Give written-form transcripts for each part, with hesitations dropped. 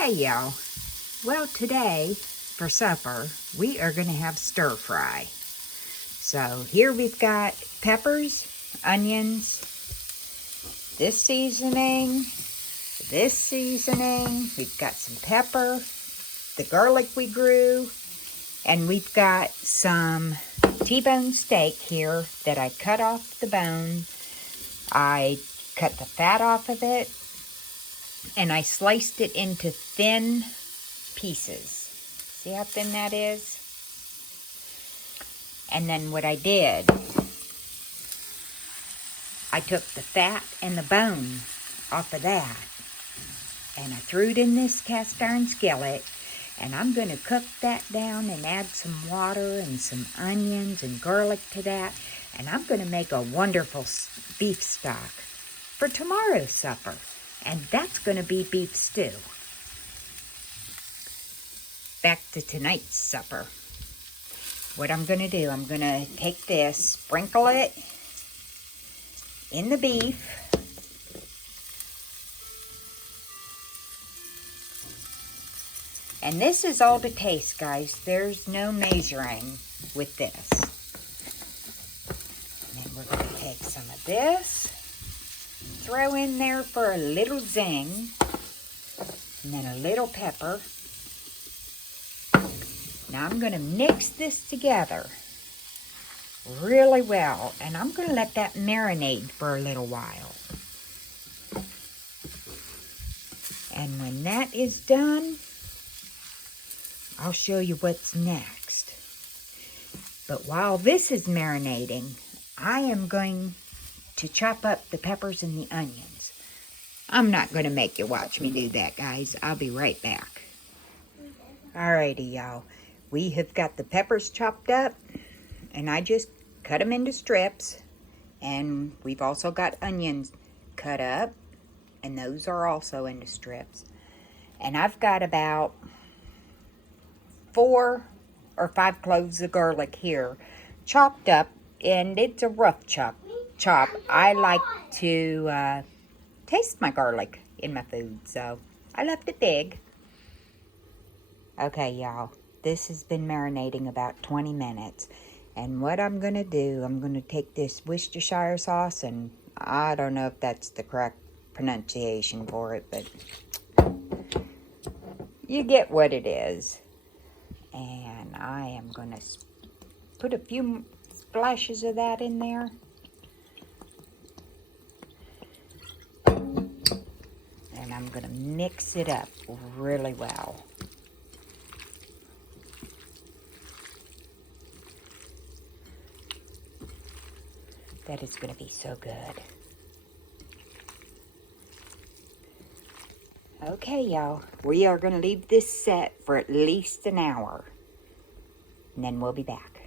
Hey y'all. Well, today for supper we are going to have stir fry. So here we've got peppers, onions, this seasoning, we've got some pepper, the garlic we grew, and we've got some T-bone steak here that I cut off the bone. I cut the fat off of it and I sliced it into thin pieces. See how thin that is? And then what I did, I took the fat and the bone off of that and I threw it in this cast iron skillet, and I'm going to cook that down and add some water and some onions and garlic to that, and I'm going to make a wonderful beef stock for tomorrow's supper, and that's going to be beef stew. Back to tonight's supper. What I'm going to do, I'm going to take this, sprinkle it in the beef, and this is all to taste, guys. There's no measuring with this. And then we're going to take some of this, throw in there for a little zing, and then a little pepper. Now I'm going to mix this together really well, and I'm going to let that marinate for a little while. And when that is done, I'll show you what's next. But while this is marinating, I am going to chop up the peppers and the onions. I'm not going to make you watch me do that, guys. I'll be right back. Alrighty, y'all. We have got the peppers chopped up, and I just cut them into strips. And we've also got onions cut up, and those are also into strips. And I've got about 4 or 5 cloves of garlic here, chopped up, and it's a rough chop. I like to taste my garlic in my food, so I left it big. Okay, y'all, this has been marinating about 20 minutes, and what I'm going to do, I'm going to take this Worcestershire sauce, and I don't know if that's the correct pronunciation for it, but you get what it is. And I am going to put a few splashes of that in there. And I'm going to mix it up really well. That is going to be so good. Okay, y'all, we are going to leave this set for at least an hour, and then we'll be back.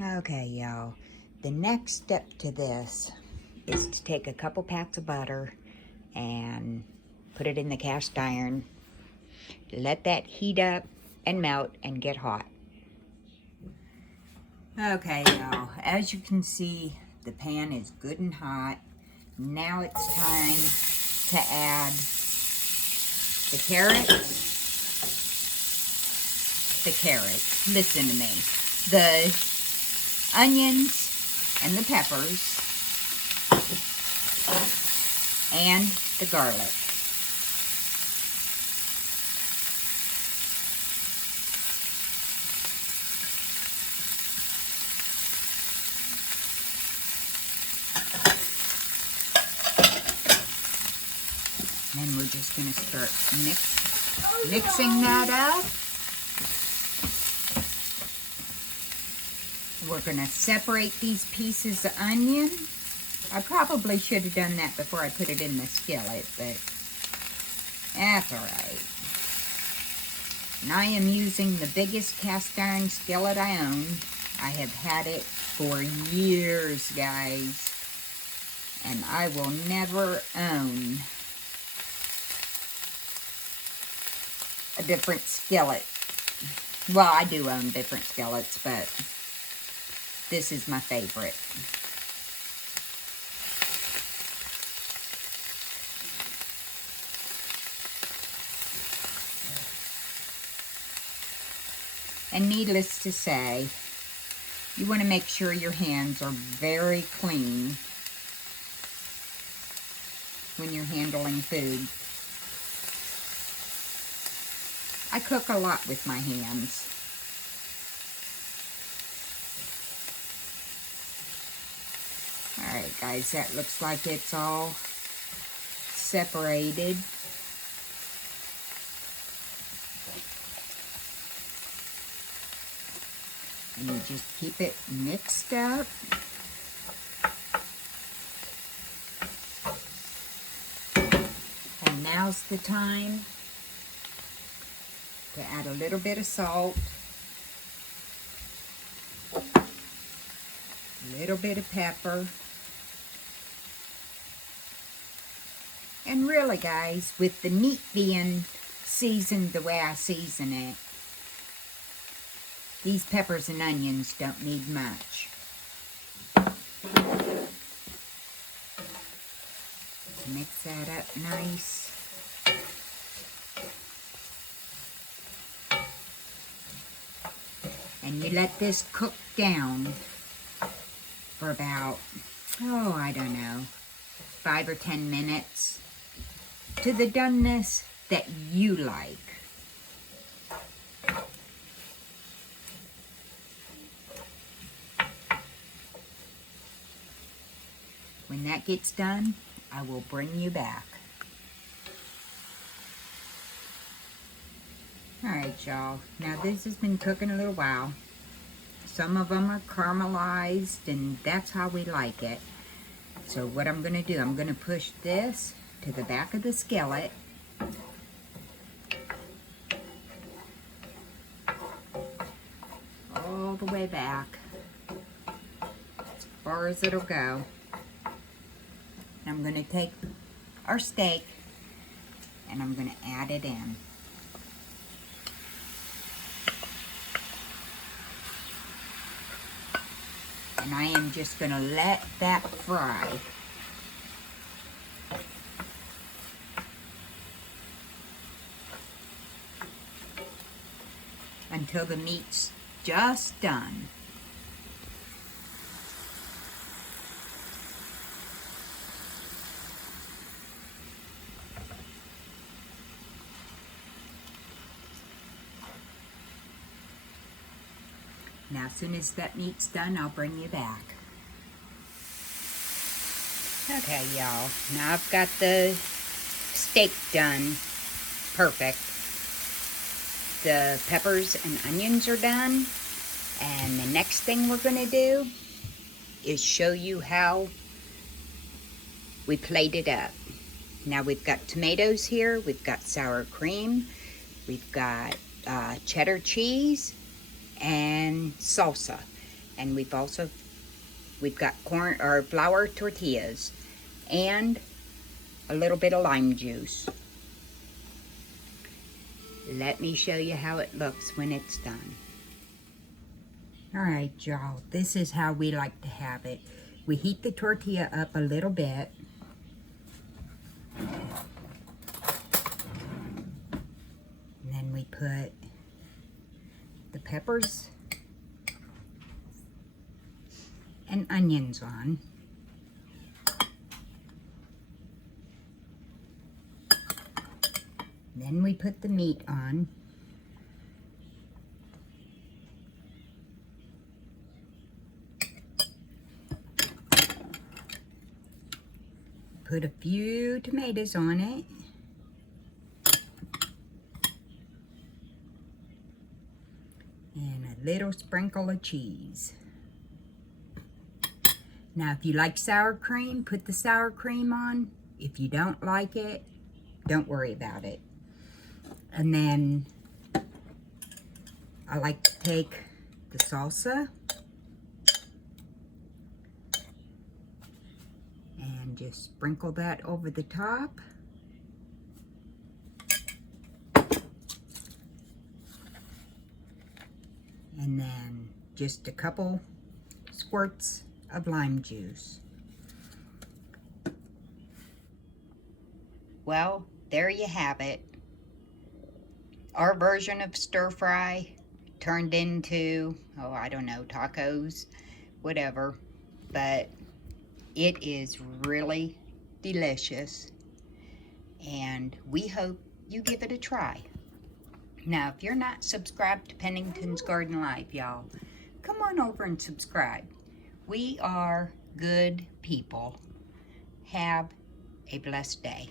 Okay, y'all, the next step to this is to take a couple pats of butter and put it in the cast iron. Let that heat up and melt and get hot. Okay, y'all, as you can see, the pan is good and hot. Now it's time to add the carrots, listen to me, the onions and the peppers, and the garlic. And we're just going to start mixing that up. We're going to separate these pieces of onion. I probably should have done that before I put it in the skillet, but that's all right. And I am using the biggest cast iron skillet I own. I have had it for years, guys, and I will never own a different skillet. Well, I do own different skillets, but this is my favorite. And needless to say, you want to make sure your hands are very clean when you're handling food. I cook a lot with my hands. Alright guys, that looks like it's all separated. And you just keep it mixed up. And now's the time to add a little bit of salt, a little bit of pepper. And really guys, with the meat being seasoned the way I season it, these peppers and onions don't need much. Mix that up nice. And you let this cook down for about, oh, I don't know, 5 or 10 minutes to the doneness that you like. When that gets done, I will bring you back. Alright, y'all. Now this has been cooking a little while. Some of them are caramelized, and that's how we like it. So what I'm going to do, I'm going to push this to the back of the skillet. All the way back. As far as it'll go. I'm going to take our steak and I'm going to add it in. And I am just going to let that fry. Until the meat's just done. Now, as soon as that meat's done, I'll bring you back. Okay, y'all. Now I've got the steak done. Perfect. The peppers and onions are done. And the next thing we're going to do is show you how we plate it up. Now we've got tomatoes here. We've got sour cream. We've got cheddar cheese and salsa, and we've got corn or flour tortillas and a little bit of lime juice. Let me show you how it looks when it's done. Alright y'all, this is how we like to have it. We heat the tortilla up a little bit. And then we put the peppers and onions on. Then we put the meat on. Put a few tomatoes on it. And a little sprinkle of cheese. Now, if you like sour cream, put the sour cream on. If you don't like it, don't worry about it. And then I like to take the salsa and just sprinkle that over the top. And then just a couple squirts of lime juice. Well, there you have it. Our version of stir fry turned into, oh, I don't know, tacos, whatever. But it is really delicious, and we hope you give it a try. Now, if you're not subscribed to Pennington's Garden Life, y'all, come on over and subscribe. We are good people. Have a blessed day.